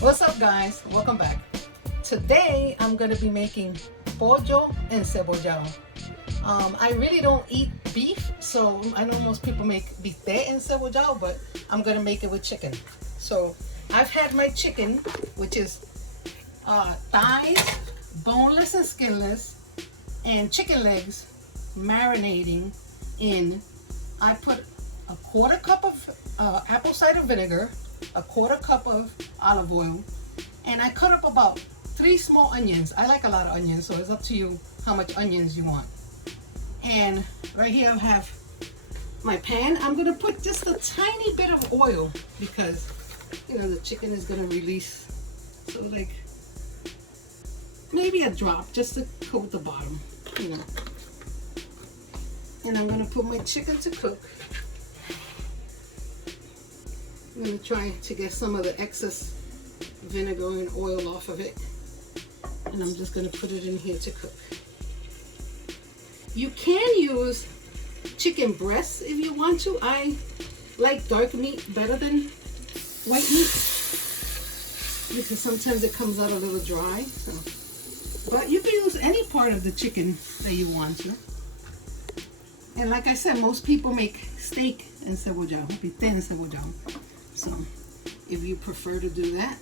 What's up, guys? Welcome back. Today I'm going to be making pollo encebollado. I really don't eat beef, so I know most people make bistec encebollado, but I'm going to make it with chicken. So I've had my chicken, which is thighs, boneless and skinless, and chicken legs marinating in. I put a quarter cup of apple cider vinegar, a quarter cup of olive oil, and I cut up about 3 small onions. I like a lot of onions, so it's up to you how much onions you want. And right here I have my pan. I'm gonna put just a tiny bit of oil because the chicken is gonna release, so like maybe a drop just to coat the bottom, And I'm gonna put my chicken to cook. I'm going to try to get some of the excess vinegar and oil off of it. And I'm just going to put it in here to cook. You can use chicken breasts if you want to. I like dark meat better than white meat because sometimes it comes out a little dry. But you can use any part of the chicken that you want to. And like I said, most people make steak encebollado, bistec encebollado. So if you prefer to do that,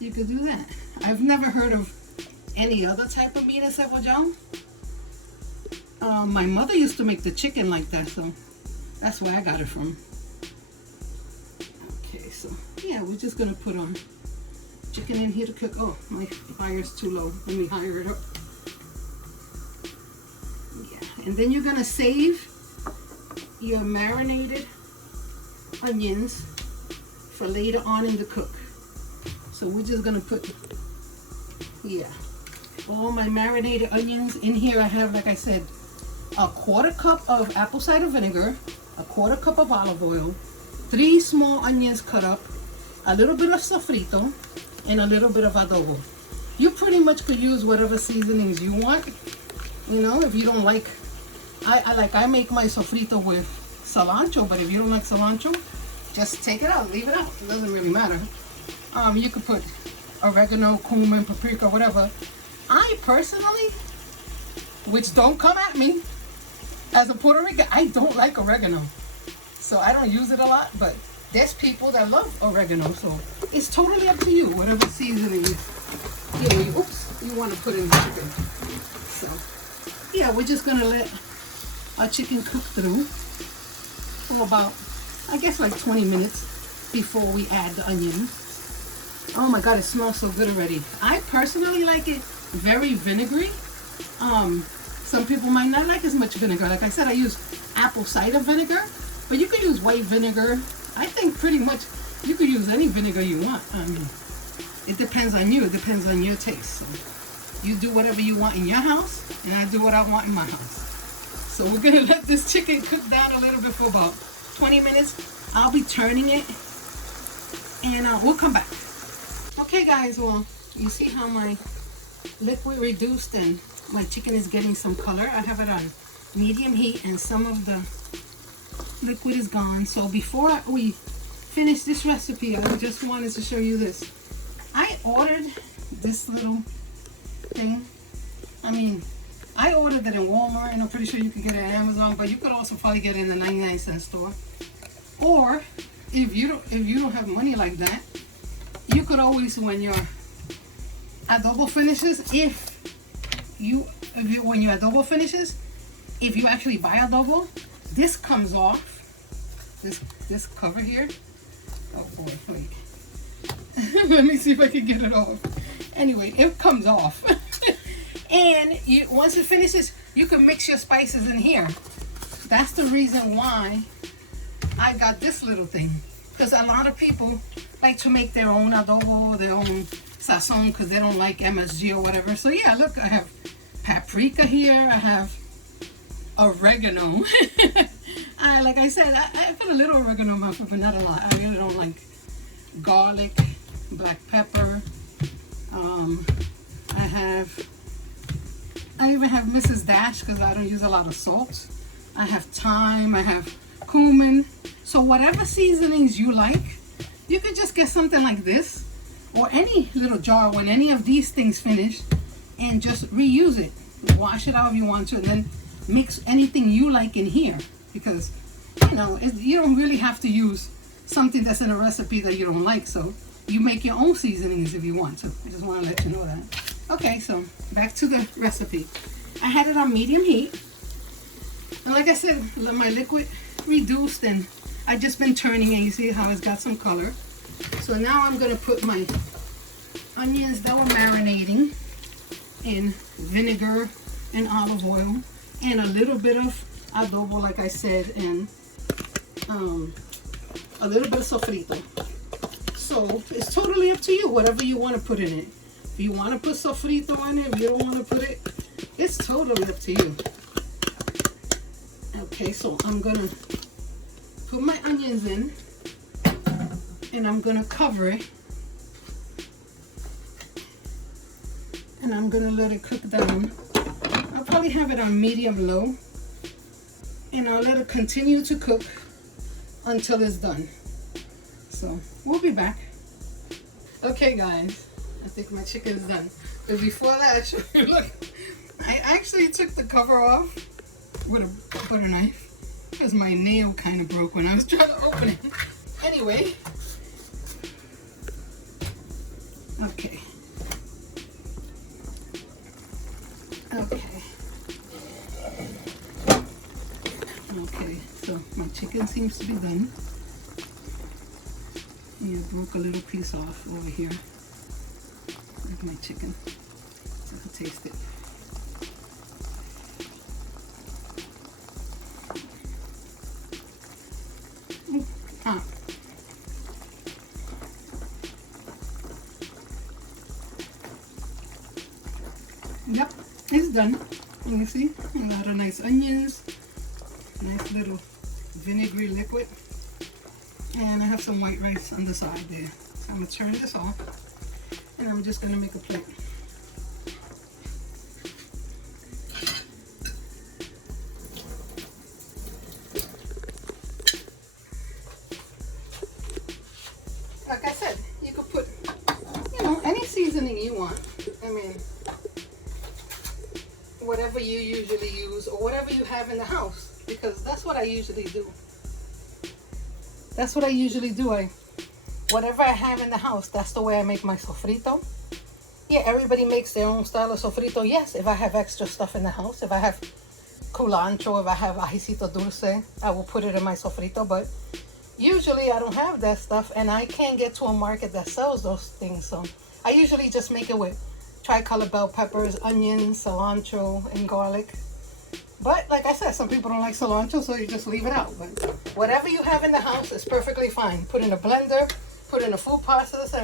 you could do that. I've never heard of any other type of meat encebollado. My mother used to make the chicken like that, so that's where I got it from. Okay, so yeah, we're just gonna put on chicken in here to cook. Oh, my fire's too low. Let me higher it up. Yeah, and then you're gonna save your marinated onions for later on in the cook. So we're just gonna put all my marinated onions in here. I have, like I said, a quarter cup of apple cider vinegar, a quarter cup of olive oil, 3 small onions cut up, a little bit of sofrito, and a little bit of adobo. You pretty much could use whatever seasonings you want. If you don't like, I make my sofrito with cilantro, but if you don't like cilantro, just take it out, leave it out. It doesn't really matter. You could put oregano, cumin, paprika, whatever. I personally, which don't come at me, as a Puerto Rican, I don't like oregano. So I don't use it a lot, but there's people that love oregano. So it's totally up to you, whatever seasoning you want to put in the chicken. So yeah, we're just gonna let our chicken cook through for about, I guess, like 20 minutes before we add the onions. Oh my God, it smells so good already. I personally like it very vinegary. Some people might not like as much vinegar. Like I said, I use apple cider vinegar, but you can use white vinegar. I think pretty much you could use any vinegar you want. It depends on you. It depends on your taste. So you do whatever you want in your house, and I do what I want in my house. So we're gonna let this chicken cook down a little bit for about 20 minutes. I'll be turning it, and we'll come back. Okay guys, well, you see how my liquid reduced and my chicken is getting some color. I have it on medium heat and some of the liquid is gone. So before we finish this recipe, I just wanted to show you this. I ordered this little thing. I ordered it in Walmart, and I'm pretty sure you can get it at Amazon, but you could also probably get it in the 99-cent store. Or if you don't have money like that, you could always, when your adobo finishes, when your adobo finishes, if you actually buy adobo, this comes off. This cover here. Oh boy, wait. Let me see if I can get it off. Anyway, it comes off. And once it finishes, you can mix your spices in here. That's the reason why I got this little thing. Because a lot of people like to make their own adobo, their own sazon, because they don't like MSG or whatever. So yeah, look, I have paprika here. I have oregano. Like I said, I put a little oregano in my food, but not a lot. I really don't like garlic, black pepper. I even have Mrs. Dash because I don't use a lot of salt. I have thyme, I have cumin. So whatever seasonings you like, you could just get something like this or any little jar when any of these things finish, and just reuse it. Wash it however you want to, and then mix anything you like in here, because you know you don't really have to use something that's in a recipe that you don't like. So you make your own seasonings if you want to. I just want to let you know that. Okay, so back to the recipe. I had it on medium heat, and like I said, my liquid reduced, and I just been turning, and you see how it's got some color. So now I'm gonna put my onions that were marinating in vinegar and olive oil and a little bit of adobo, like I said, and a little bit of sofrito. So it's totally up to you, whatever you want to put in it. If you want to put sofrito in it, if you don't want to put it, it's totally up to you. Okay, so I'm gonna put my onions in, and I'm gonna cover it, and I'm gonna let it cook down. I'll probably have it on medium low, and I'll let it continue to cook until it's done. So we'll be back. Okay guys, I think my chicken is done. But before that, actually, look, I actually took the cover off with a butter knife because my nail kind of broke when I was trying to open it. Anyway, okay. Okay, so my chicken seems to be done. Yeah, I broke a little piece off over here. Look, my chicken. So I can taste it. Ah. Yep, it's done. And you see, a lot of nice onions, nice little vinegary liquid, and I have some white rice on the side there. So I'm gonna turn this off, and I'm just gonna make a plate. Like I said, you could put, you know, any seasoning you want. I mean, whatever you usually use or whatever you have in the house, because that's what I usually do. That's what I usually do. Whatever I have in the house, that's the way I make my sofrito. Yeah, everybody makes their own style of sofrito. Yes, if I have extra stuff in the house, if I have culantro, if I have ajicito dulce, I will put it in my sofrito. But usually I don't have that stuff, and I can't get to a market that sells those things. So I usually just make it with tricolor bell peppers, onions, cilantro, and garlic. But like I said, some people don't like cilantro, so you just leave it out. But whatever you have in the house is perfectly fine. Put in a blender, put in a food processor,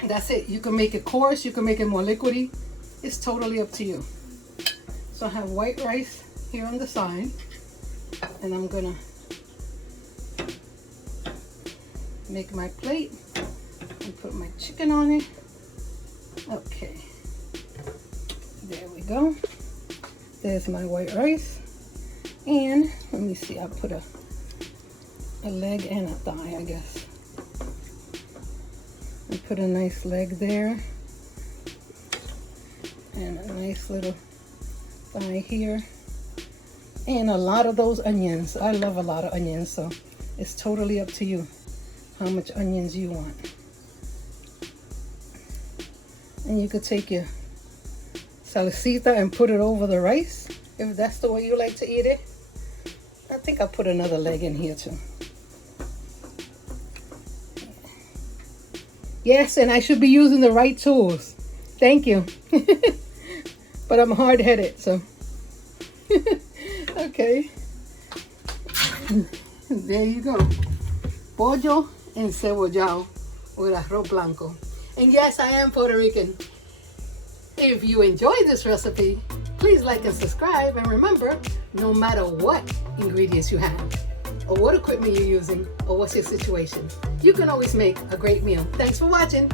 and that's it. You can make it coarse, you can make it more liquidy. It's totally up to you. So I have white rice here on the side, and I'm gonna make my plate and put my chicken on it. Okay, there we go. There's my white rice, and let me see, I put a leg and a thigh, I guess. I put a nice leg there, and a nice little thigh here, and a lot of those onions. I love a lot of onions, so it's totally up to you how much onions you want. And you could take your salsita and put it over the rice, if that's the way you like to eat it. I think I put another leg in here too. Yes, and I should be using the right tools. Thank you. But I'm hard-headed, so. Okay. There you go. Pollo encebollado with arroz blanco. And yes, I am Puerto Rican. If you enjoyed this recipe, please like and subscribe. And remember, no matter what ingredients you have, or what equipment you're using, or what's your situation, you can always make a great meal. Thanks for watching.